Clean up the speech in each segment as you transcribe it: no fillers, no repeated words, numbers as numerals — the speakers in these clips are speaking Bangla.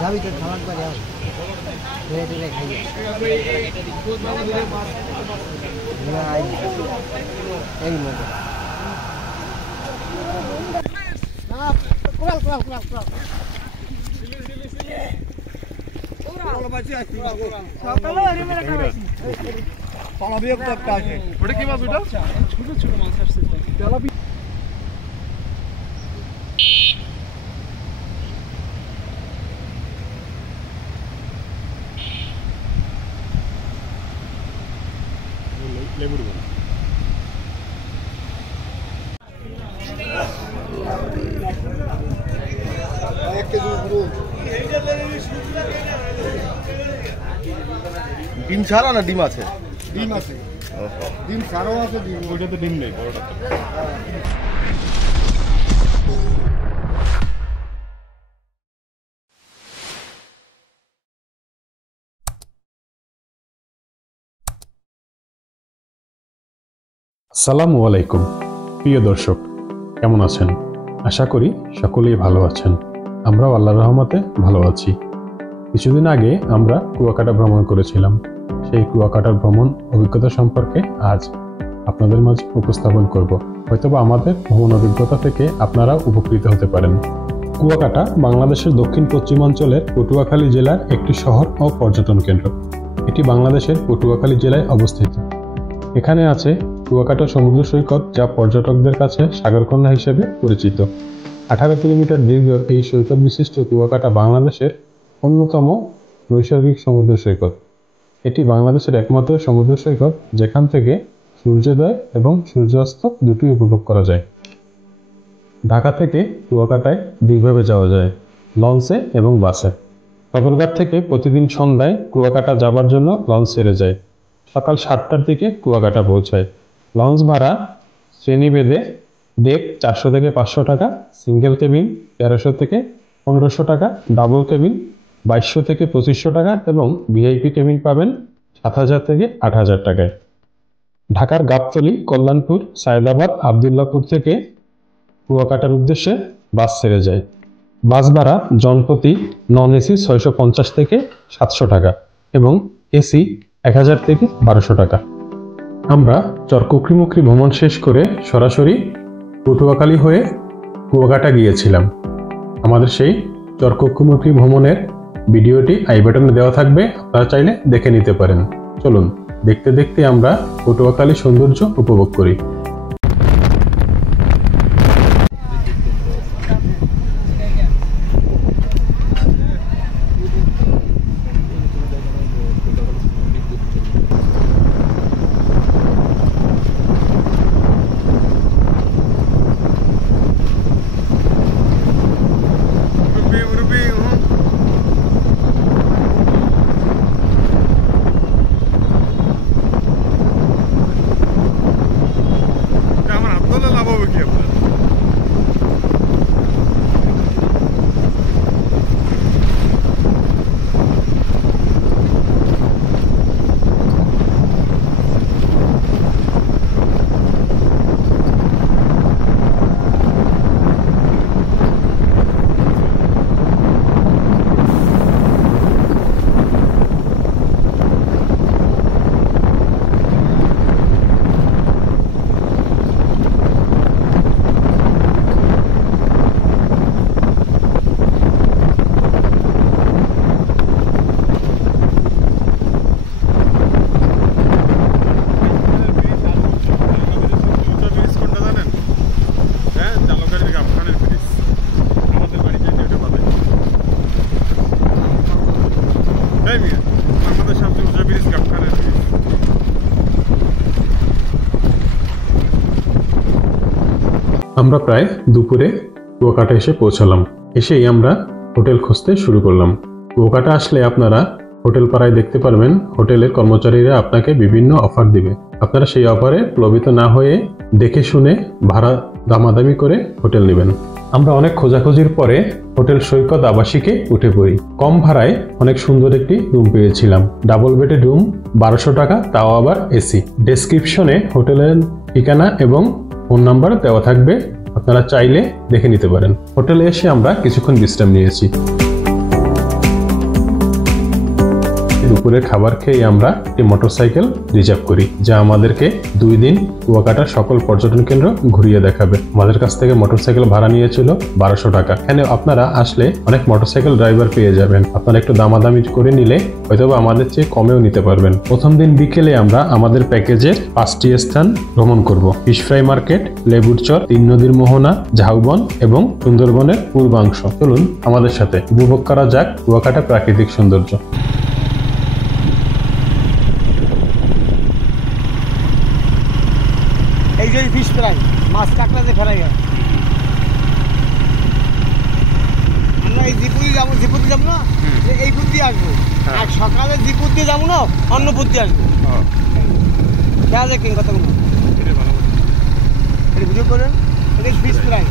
যাবি তো খাবার পরে খাইয়ে এই মতো ওটা কি মাছ? ওটা ছোট ছোট মাছ আসছে। লেবুর বল ডিম ছাড়া না ডিম আছে? ডিম আছে, ডিম ছাড়াও আছে। ওইটাতে ডিম নেই বড়টা। আসসালামু আলাইকুম প্রিয় দর্শক, কেমন আছেন? আশা করি সকলেই ভালো আছেন। আমরাও আল্লাহর রহমতে ভালো আছি। কিছুদিন আগে আমরা কুয়াকাটা ভ্রমণ করেছিলাম। সেই কুয়াকাটার ভ্রমণ অভিজ্ঞতা সম্পর্কে আজ আপনাদের মাঝে উপস্থাপন করব। হয়তোবা আমাদের ভ্রমণ অভিজ্ঞতা থেকে আপনারা উপকৃত হতে পারেন। কুয়াকাটা বাংলাদেশের দক্ষিণ পশ্চিমাঞ্চলের পটুয়াখালী জেলার একটি শহর ও পর্যটন কেন্দ্র। এটি বাংলাদেশের পটুয়াখালী জেলায় অবস্থিত। এখানে আছে কুয়াকাটা সমুদ্র সৈকত, যা পর্যটকদের কাছে সাগরকন্যা হিসেবে পরিচিত। 18 কিলোমিটার দীর্ঘ এই সৈকত বিশিষ্ট কুয়াকাটা বাংলাদেশের অন্যতম নৈসর্গিক সমুদ্র সৈকত। এটি বাংলাদেশের একমাত্র সমুদ্র সৈকত যেখান থেকে সূর্যোদয় এবং সূর্যাস্ত দুটোই উপভোগ করা যায়। ঢাকা থেকে কুয়াকাটায় দুইভাবে যাওয়া যায়, লঞ্চে এবং বাসে। সদরঘাট থেকে প্রতিদিন সন্ধ্যায় কুয়াকাটা যাবার জন্য লঞ্চ ছেড়ে যায়। সকাল 7টার দিকে কুয়াকাটা পৌঁছায়। লঞ্চ ভাড়া শ্রেণীভেদে: ডেক 400 থেকে 500 টাকা, সিঙ্গেল কেবিন 1300 থেকে 1500 টাকা, ডাবল কেবিন 2200 থেকে 2500 টাকা এবং ভিআইপি কেবিন পাবেন 7000 থেকে 8000 টাকায়। ঢাকার গাবতলী, কল্যাণপুর, সায়দাবাদ, আবদুল্লাপুর থেকে কুয়াকাটার উদ্দেশ্যে বাস ছেড়ে যায়। বাস ভাড়া জনপ্রতি নন এসি 650 থেকে 700 টাকা এবং এসি 1000 থেকে 1200 টাকা। আমরা চরকুকরিমুখী ভ্রমণ শেষ করে সরাসরি পটুয়াখালী হয়ে কুয়াকাটা গিয়েছিলাম। আমাদের সেই চরকুকরিমুখী ভ্রমণের ভিডিওটি আই বাটনে দেওয়া থাকবে, আপনারা চাইলে দেখে নিতে পারেন। চলুন দেখতে দেখতে আমরা পটুয়াখালী সৌন্দর্য উপভোগ করি। আমরা প্রায় দুপুরে কুয়াকাটা এসে পৌঁছালাম। এসেই আমরা হোটেল খুঁজতে শুরু করলাম। কুয়াকাটা আসলে আপনারা হোটেল পাড়ায় দেখতে পারবেন হোটেলের কর্মচারীরা আপনাকে বিভিন্ন অফার দিবে। আপনারা সেই অফারে প্লবিত না হয়ে দেখে শুনে ভাড়া দামাদামি করে হোটেল নেবেন। আমরা অনেক খোঁজাখুঁজির পরে হোটেল সৈকত আবাসিকে উঠে পড়ি। কম ভাড়ায় অনেক সুন্দর একটি রুম পেয়েছিলাম। ডাবল বেডের রুম 1200 টাকা, তাও আবার এসি। ডেসক্রিপশনে হোটেলের ঠিকানা এবং ফোন নাম্বার দেওয়া থাকবে, আপনারা চাইলে দেখে নিতে পারেন। হোটেলে এসে আমরা কিছুক্ষণ বিশ্রাম নিয়েছি। দুপুরের খাবার খেয়ে আমরা একটি মোটরসাইকেল রিজার্ভ করি, যা আমাদেরকে 2 দিন কুয়াকাটার সকল পর্যটন কেন্দ্র ঘুরিয়ে দেখাবে। আমাদের কাছ থেকে মোটরসাইকেল ভাড়া নিয়েছিল 1200 টাকা। এখানে আপনারা আসলে অনেক মোটরসাইকেল ড্রাইভার পেয়ে যাবেন। আপনারা একটু দামাদামি করে নিলে হয়তোবা আমাদের চেয়ে কমেও নিতে পারবেন। প্রথম দিন বিকেলে আমরা আমাদের প্যাকেজের 5টি স্থান ভ্রমণ করব: ফিশ ফ্রাই মার্কেট, লেবুর চর, 3 নদীর মোহনা, ঝাউবন এবং সুন্দরবনের পূর্বাংশ। চলুন আমাদের সাথে উপভোগ করা যাক কুয়াকাটা প্রাকৃতিক সৌন্দর্য। এই যে ফিশ ফ্রাই, মাছ কাঁকড়া দিয়ে ফ্রাই হয়। আমরা এই জিপুরি যাবো না, এই পুর দিয়ে আসবো। আর সকালে জিপুর দিয়ে যাবো না, অন্য পুর দিয়ে আসবো। খেয়াল রাখেন কতগুলো ভিডিও করেন। এটা ফিশ ফ্রাই,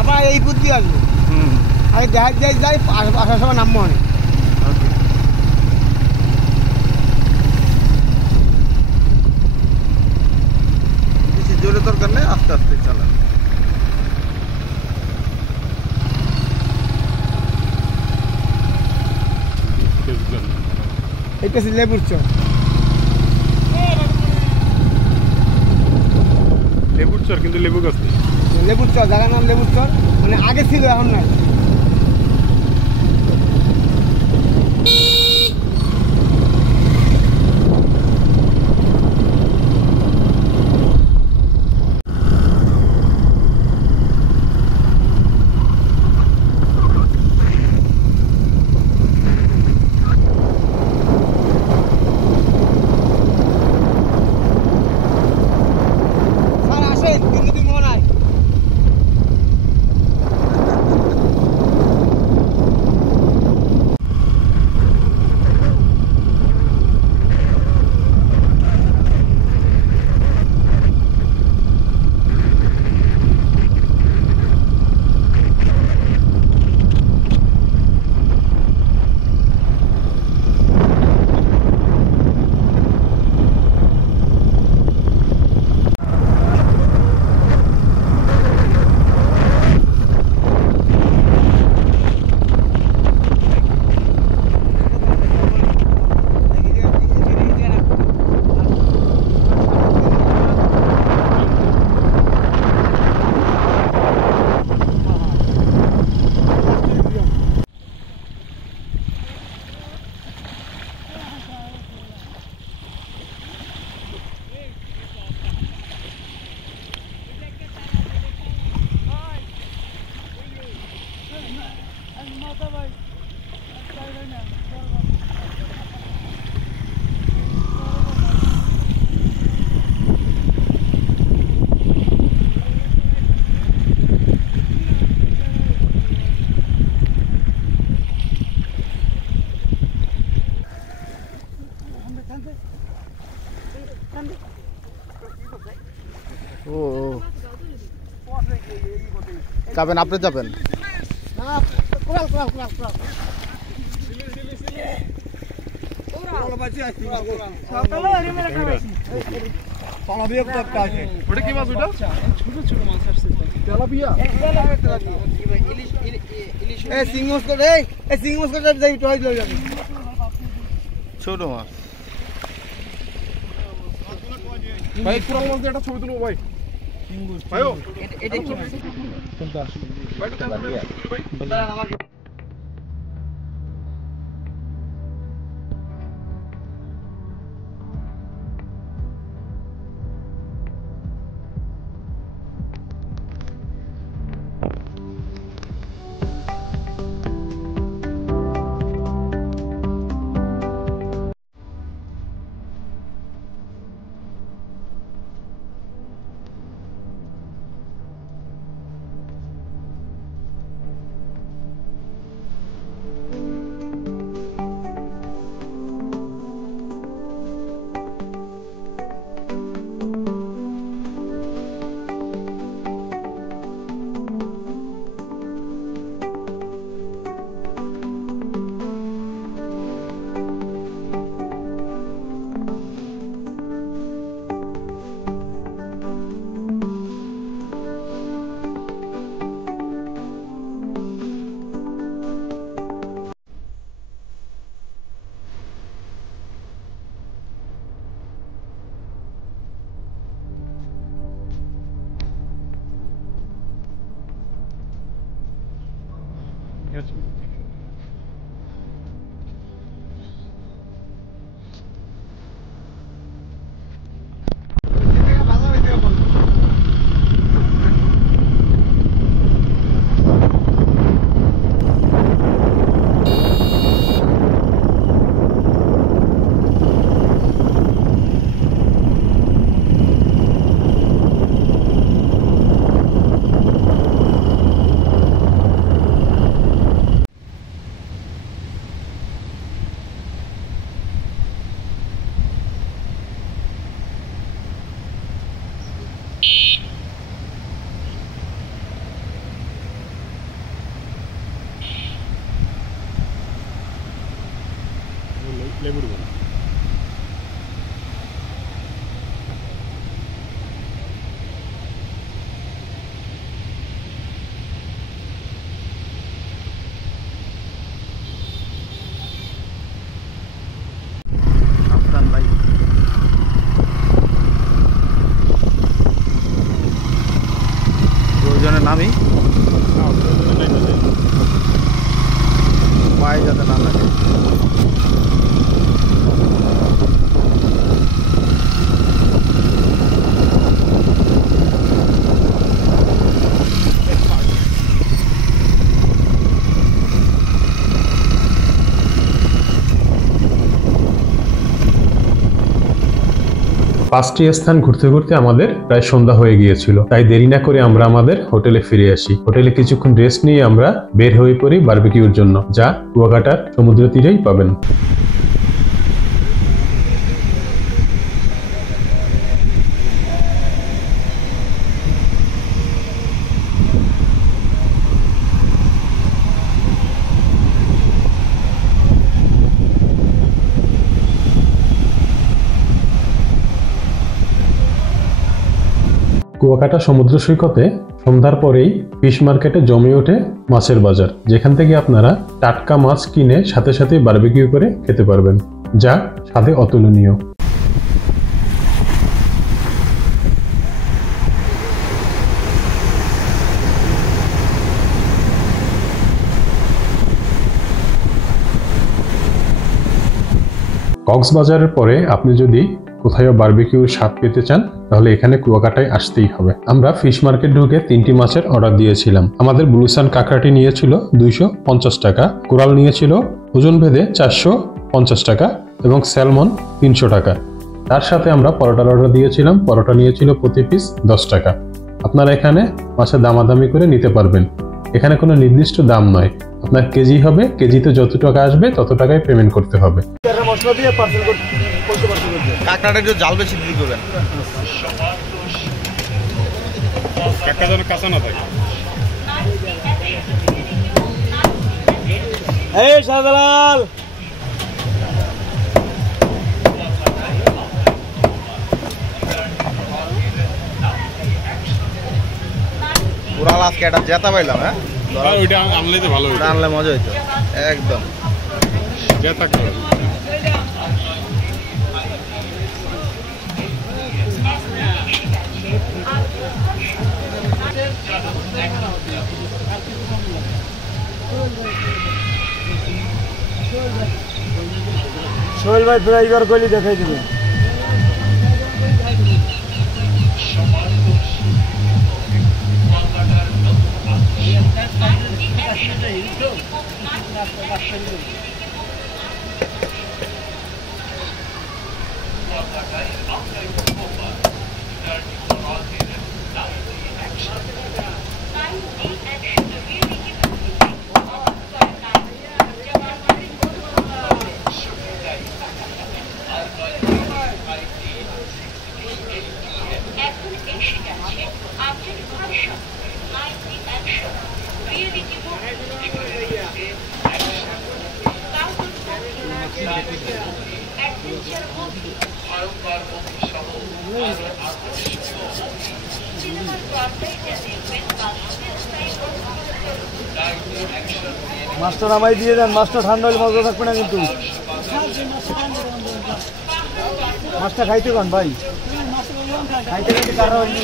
আবার এই পুর দিয়ে আসবো। আগে যাই আসার সময় নামবো অনেক। জোরে দরকার নেই, আস্তে আস্তে চালান। এটা হচ্ছে লেবুর চর। লেবুর চর, কিন্তু লেবু গাছ নেই। লেবুর চর, জায়গার নাম লেবুর চর, মানে আগে ছিল, এখন নাই। যাবেন, আপনি যাবেন। ওটা কি মাছ? ওটা ছোট ছোট মাছ আসছে। তেলাপিয়া, ছোট মাছ। ভাই পুরো মাছ দিয়ে একটা ছবি তুলবো ভাই। ভাইও এটা কি কোনটা? ভাই আছে। লেবুর বড়া প্রয়োজনে নামি পায়ে যাতে না লাগে। পাঁচটি স্থান ঘুরতে ঘুরতে আমাদের প্রায় সন্ধ্যা হয়ে গিয়েছিল, তাই দেরি না করে আমরা আমাদের হোটেলে ফিরে আসি। হোটেলে কিছুক্ষণ রেস্ট নিয়ে আমরা বের হয়ে পড়ি বারবিকিউর জন্য, যা কুয়াকাটার সমুদ্র তীরেই পাবেন। কুয়াকাটা সমুদ্র সৈকতে সন্ধ্যার পরেই ফিশ মার্কেটে জমে ওঠে মাছের বাজার, যেখান থেকে আপনারা টাটকা মাছ কিনে সাথে সাথে বারবিকিউ করে খেতে পারবেন, যা স্বাদে অতুলনীয়। কক্সবাজারের পরে আপনি যদি কোথাও বারবিকিউর স্বাদ পেতে চান তাহলে এখানে কুয়াকাটায় আসতেই হবে। আমরা ফিশ মার্কেট ঢুকে 3টি মাছের অর্ডার দিয়েছিলাম। আমাদের ব্লুসান কাঁকড়াটি নিয়েছিল 250 টাকা, কোরাল নিয়েছিল ওজন ভেদে 450 টাকা এবং স্যালমন 300 টাকা। তার সাথে আমরা পরোটার অর্ডার দিয়েছিলাম, পরোটা নিয়েছিল প্রতি পিস 10 টাকা। আপনারা এখানে মাছের দামাদামি করে নিতে পারবেন, এখানে কোনো নির্দিষ্ট দাম নয়, আপনার কেজি হবে, কেজিতে যত টাকা আসবে তত টাকায় পেমেন্ট করতে হবে। মশলা দিয়ে পার্সেল করতে কাঁকড়াটা একটু জাল বেশি দিয়ে দেবেন, কাঁকড়া যেন কাঁচা না থাকে। এই শাহজালাল কোরাল আজকে একটা জেতা পাইলাম। হ্যাঁ ওইটা আনলে তো ভালো হইতো, আনলে মজা হইতো একদম। জেতা করে সোহেল ভাই ফ্রাইবার করলে দেখাই দেবে। মাছটা নামাই দিয়ে দেন, মাছটা ঠান্ডা হলে মজা থাকবে না কিন্তু। মাছটা খাইতে পান ভাই, খাইতে খাইতে কারা হয়নি।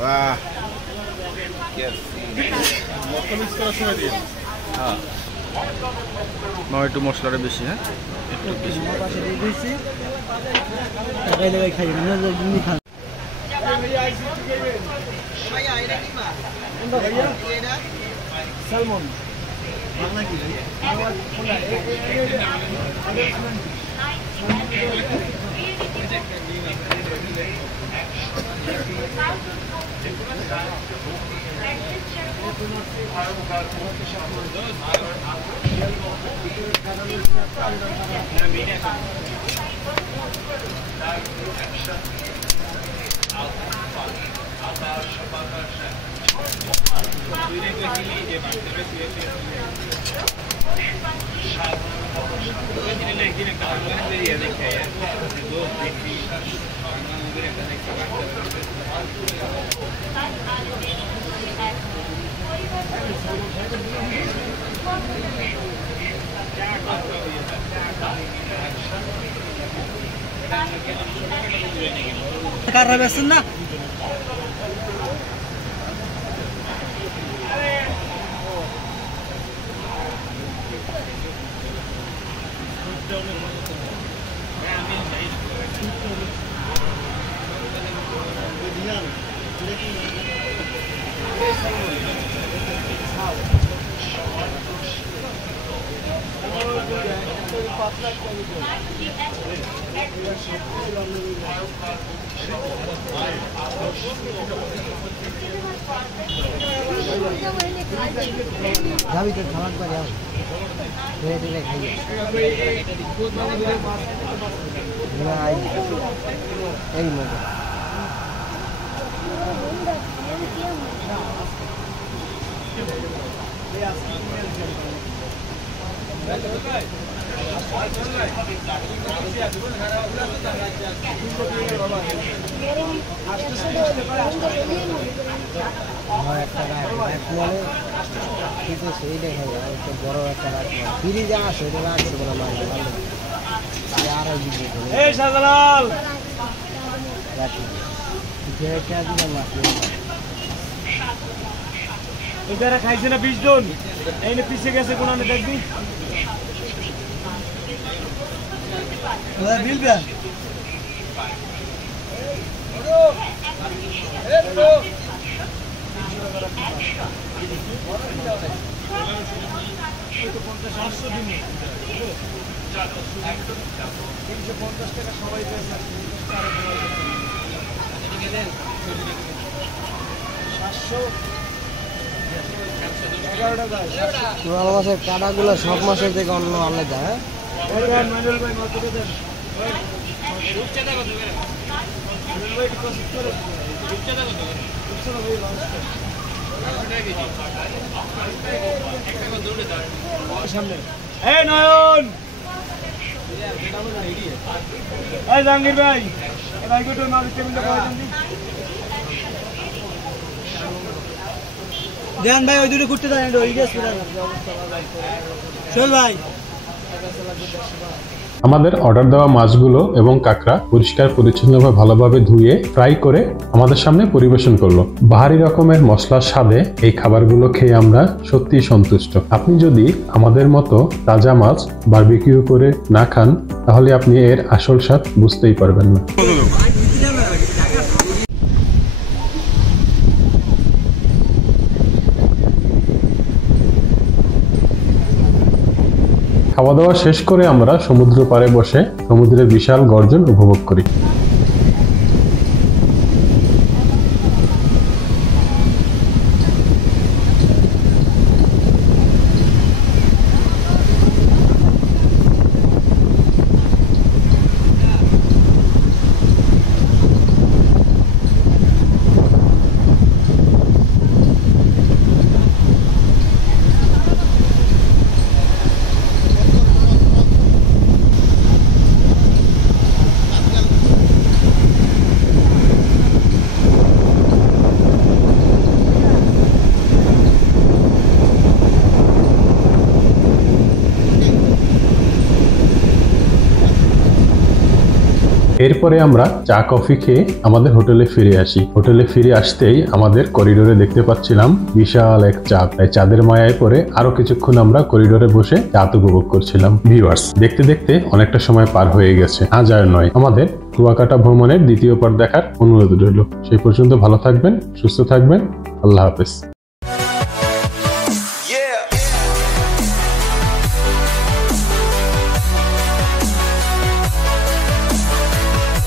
বাহ মামা একটু মশলাটা বেশি, হ্যাঁ একটু বেশি। সালমন karena besin na যাবি তো খাবার পরে যাও ধীরে ধীরে খাইয়ে এই মজা একটা কিন্তু সেই দেখা যায় বড় একটা ফিরি যা আছে ওটা রাখছে বলে মারবে আর এই সাজালাল রাখি যেটা দিলাম মারবে এবারে খাইছে না 20 জন এইনে পিছে গেছে কোন আনে দেখবি ওরা বিলবে মাছের কাটাগুলো সব মাছের থেকে অন্য আলাদা নয়ন জাহাঙ্গীর ভাই দেন ভাই ওই দুটো ঘুরতে দেন চল ভাই আমাদের অর্ডার দেওয়া মাছগুলো এবং কাঁকড়া পরিষ্কার পরিচ্ছন্নভাবে ভালোভাবে ধুয়ে ফ্রাই করে আমাদের সামনে পরিবেশন করলো। বাহারি রকমের মশলার স্বাদে এই খাবারগুলো খেয়ে আমরা সত্যিই সন্তুষ্ট। আপনি যদি আমাদের মতো তাজা মাছ বারবিকিউ করে না খান তাহলে আপনি এর আসল স্বাদ বুঝতেই পারবেন না। খাওয়া দাওয়া শেষ করে আমরা সমুদ্র পাড়ে বসে সমুদ্রের বিশাল গর্জন উপভোগ করি। এরপরে আমরা চা কফি খেয়ে আমাদের হোটেলে ফিরে আসি। হোটেলে ফিরে আসতেই আমাদের করিডোরে দেখতে পাচ্ছিলাম বিশাল এক চাঁদ। তাই চাঁদের মায়ায় পড়ে আরো কিছুক্ষণ আমরা করিডোরে বসে চাঁদ উপভোগ করছিলাম। ভিউয়ার্স, দেখতে দেখতে অনেকটা সময় পার হয়ে গেছে। আজ আর নয়, আমাদের কুয়াকাটা ভ্রমণের দ্বিতীয় পার্ট দেখার অনুরোধ রইল। সেই পর্যন্ত ভালো থাকবেন, সুস্থ থাকবেন। আল্লাহ হাফেজ।